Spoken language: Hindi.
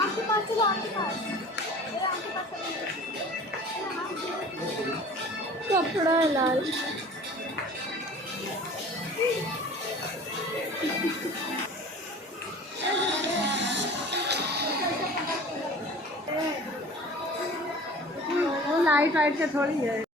आपके पास चलो, आपके पास, आपके पास कपड़ा है लाल। वो लाइट वाइट का थोड़ी है।